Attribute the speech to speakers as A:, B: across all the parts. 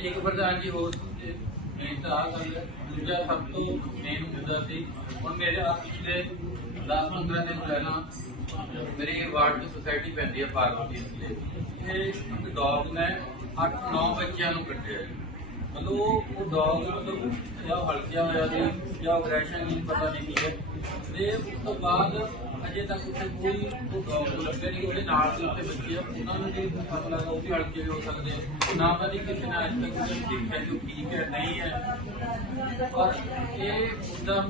A: ਇੱਕ ਪ੍ਰਧਾਨ ਜੀ ਹੋਰ ਮੈਂ ਤਾਂ ਆ ਗੱਲ ਦੂਜਾ ਸਭ ਤੋਂ ਮੇਨ ਮੁੱਦਾ ਸੀ ਹੁਣ ਮੇਰੇ ਆ ਪਿਛਲੇ 10 15 ਦਿਨ ਪਹਿਲਾਂ ਮੇਰੀ ਵਾਰਡ ਦੀ ਸੁਸਾਇਟੀ ਪੈਂਦੀ ਹੈ ਪਾਰਲਮੈਂਟ ਦੇ ਇਹ ਡੌਗ ਨੇ 8 9 ਬੱਚਿਆਂ ਨੂੰ ਕੱਟਿਆ ਮਤਲਬ ਉਹ ਡੌਗ ਮਤਲਬ ਜਾਂ ਹਲਕਿਆ ਹੋਇਆ ਜੀ ਜਾਂ ਅਗਰੈਸ਼ਨ ਨਹੀਂ ਪਤਾ ਨਹੀਂ ਕੀ ਹੈ ਤੇ ਉਸ ਤੋਂ ਬਾਅਦ ਅਜੇ ਤੱਕ ਉੱਥੇ ਕੋਈ ਉਹ ਡੌਗ ਲੱਗੇ ਨਹੀਂ ਉਹਦੇ ਨਾਲ ਦੇ ਉੱਤੇ ਬੱਚੇ ਆ ਉਹਨਾਂ ਨੂੰ ਜੇ ਪਤਾ ਲੱਗਾ ਉਹ ਵੀ ਹਲਕੇ ਹੋ ਸਕਦੇ ਆ ਨਾ ਪਤਾ ਨਹੀਂ ਕਿੰਨਾ ਅੱਜ ਤੱਕ ਕੁਝ ਦਿੱਖਿਆ ਜੋ ਠੀਕ ਹੈ ਨਹੀਂ ਹੈ ਇਹ ਮੁੱਦਾ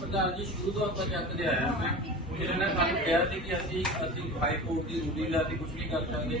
A: ਪ੍ਰਧਾਨ ਜੀ ਸ਼ੁਰੂ ਤੋਂ ਆਪਾਂ ਚੱਕ ਲਿਆ ਹੈ ਜਿਹਨਾਂ ਨੇ ਸਾਨੂੰ ਕਿਹਾ ਸੀ ਕਿ ਅਸੀਂ ਅਸੀਂ ਹਾਈ ਕੋਰਟ ਦੀ ਰੂਲਿੰਗ ਲਾ ਕੇ ਕੁਝ ਨਹੀਂ ਕਰ ਸਕਦੇ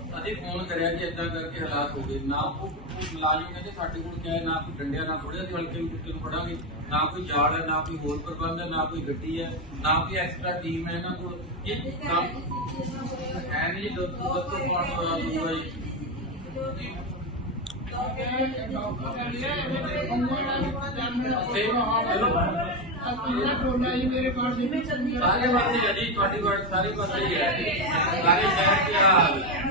A: ਅਸੀਂ ਫੋਨ ਕਰਿਆ ਕਿ ਇਦਾਂ ਕਰਕੇ ਹਾਲਾਤ ਹੋ ਗਏ ਨਾ ਕੋਈ ਮਲਾਜ਼ਮ ਕਹਿੰਦੇ ਸਾਡੇ ਕੋਲ ਕਿਹਾ ਨਾ ਕੋਈ ਡੰਡਿਆ ਨਾ ਥੋੜੇ ਅਸੀਂ ਹਲਕੇ ਨੂੰ ਕੁੱਤੇ ਨੂੰ ਫੜਾਂਗੇ ਨਾ ਕੋਈ ਜਾੜ ਹੈ ਨਾ ਕੋਈ ਹੋਰ ਪ੍ਰਬੰਧ ਹੈ ਨਾ ਕੋਈ ਗੱਡੀ ਹੈ ਨਾ ਕੋਈ ਐਕਸਟਰਾ ਟੀਮ ਹੈ ਇਹਨਾਂ ਕੋਲ ਕਿ ਕੰਮ ਹੈ ਨਹੀਂ ਜੀ ਦੋਸਤ ਤੋਂ ਪਾਸ ਹੋਇਆ ਦੂਗਾ ਜੀ
B: ਸਾਰੇ ਪਾਸੇ
A: ਜੀ ਤੁਹਾਡੀ ਵਾਰ ਸਾਰੇ ਪਾਸੇ ਹੀ ਹੈ ਸਾਰੇ ਸ਼ਹਿਰ ਕੀ ਹਾਲ ਹੈ